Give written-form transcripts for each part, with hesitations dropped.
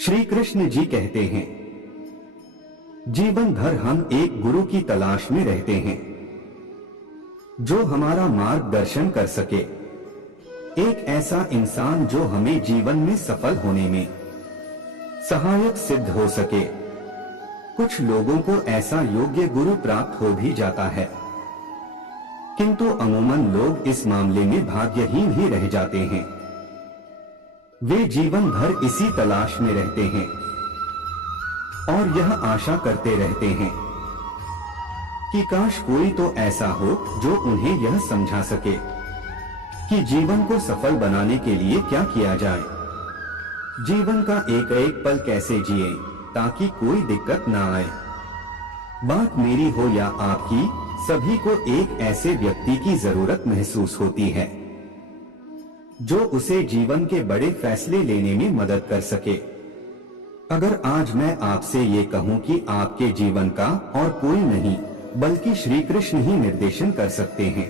श्री कृष्ण जी कहते हैं, जीवन भर हम एक गुरु की तलाश में रहते हैं जो हमारा मार्गदर्शन कर सके, एक ऐसा इंसान जो हमें जीवन में सफल होने में सहायक सिद्ध हो सके। कुछ लोगों को ऐसा योग्य गुरु प्राप्त हो भी जाता है, किंतु अमूमन लोग इस मामले में भाग्यहीन ही रह जाते हैं। वे जीवन भर इसी तलाश में रहते हैं और यह आशा करते रहते हैं कि काश कोई तो ऐसा हो जो उन्हें यह समझा सके कि जीवन को सफल बनाने के लिए क्या किया जाए, जीवन का एक एक पल कैसे जिए ताकि कोई दिक्कत ना आए। बात मेरी हो या आपकी, सभी को एक ऐसे व्यक्ति की जरूरत महसूस होती है जो उसे जीवन के बड़े फैसले लेने में मदद कर सके। अगर आज मैं आपसे ये कहूं कि आपके जीवन का और कोई नहीं बल्कि श्री कृष्ण ही निर्देशन कर सकते हैं,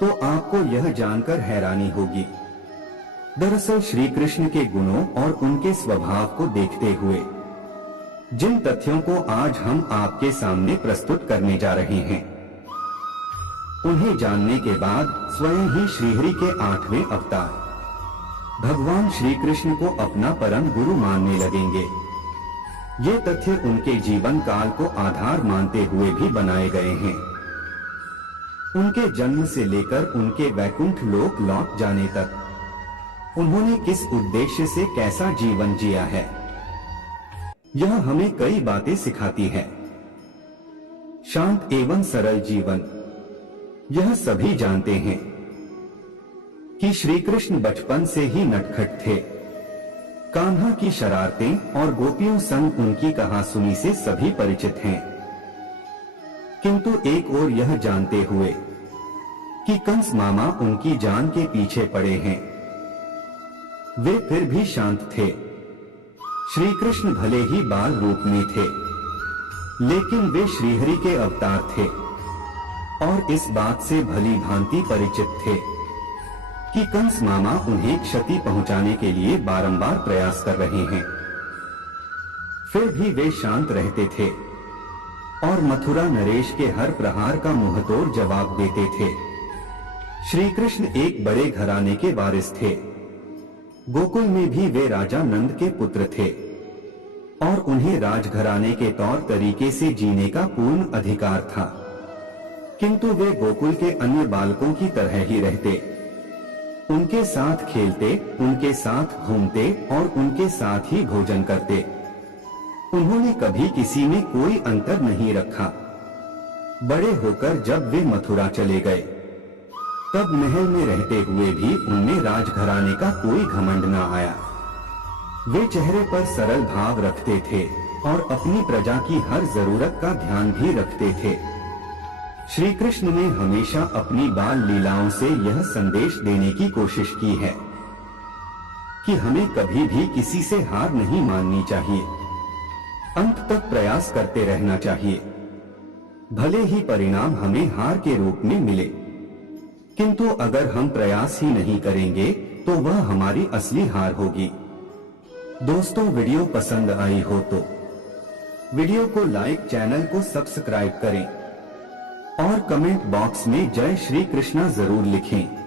तो आपको यह जानकर हैरानी होगी। दरअसल श्री कृष्ण के गुणों और उनके स्वभाव को देखते हुए जिन तथ्यों को आज हम आपके सामने प्रस्तुत करने जा रहे हैं, उन्हें जानने के बाद स्वयं ही श्रीहरि के 8वें अवतार भगवान श्री कृष्ण को अपना परम गुरु मानने लगेंगे। ये तथ्य उनके जीवन काल को आधार मानते हुए भी बनाए गए हैं। उनके जन्म से लेकर उनके वैकुंठ लोक लौट जाने तक उन्होंने किस उद्देश्य से कैसा जीवन जिया है, यह हमें कई बातें सिखाती है। शांत एवं सरल जीवन, यह सभी जानते हैं कि श्री कृष्ण बचपन से ही नटखट थे। कान्हा की शरारतें और गोपियों संग उनकी कहासुनी से सभी परिचित हैं, किंतु एक और यह जानते हुए कि कंस मामा उनकी जान के पीछे पड़े हैं, वे फिर भी शांत थे। श्री कृष्ण भले ही बाल रूप में थे, लेकिन वे श्रीहरि के अवतार थे और इस बात से भली भांति परिचित थे कि कंस मामा उन्हें क्षति पहुंचाने के लिए बारंबार प्रयास कर रहे हैं। फिर भी वे शांत रहते थे और मथुरा नरेश के हर प्रहार का मुंहतोड़ जवाब देते थे। श्री कृष्ण एक बड़े घराने के वारिस थे। गोकुल में भी वे राजा नंद के पुत्र थे और उन्हें राजघराने के तौर तरीके से जीने का पूर्ण अधिकार था, किंतु वे गोकुल के अन्य बालकों की तरह ही रहते, उनके साथ खेलते, उनके साथ घूमते और उनके साथ ही भोजन करते। उन्होंने कभी किसी में कोई अंतर नहीं रखा। बड़े होकर जब वे मथुरा चले गए, तब महल में रहते हुए भी उनमें राजघराने का कोई घमंड न आया। वे चेहरे पर सरल भाव रखते थे और अपनी प्रजा की हर जरूरत का ध्यान भी रखते थे। श्री कृष्ण ने हमेशा अपनी बाल लीलाओं से यह संदेश देने की कोशिश की है कि हमें कभी भी किसी से हार नहीं माननी चाहिए, अंत तक प्रयास करते रहना चाहिए। भले ही परिणाम हमें हार के रूप में मिले, किंतु अगर हम प्रयास ही नहीं करेंगे तो वह हमारी असली हार होगी। दोस्तों, वीडियो पसंद आई हो तो वीडियो को लाइक, चैनल को सब्सक्राइब करें और कमेंट बॉक्स में जय श्री कृष्णा जरूर लिखें।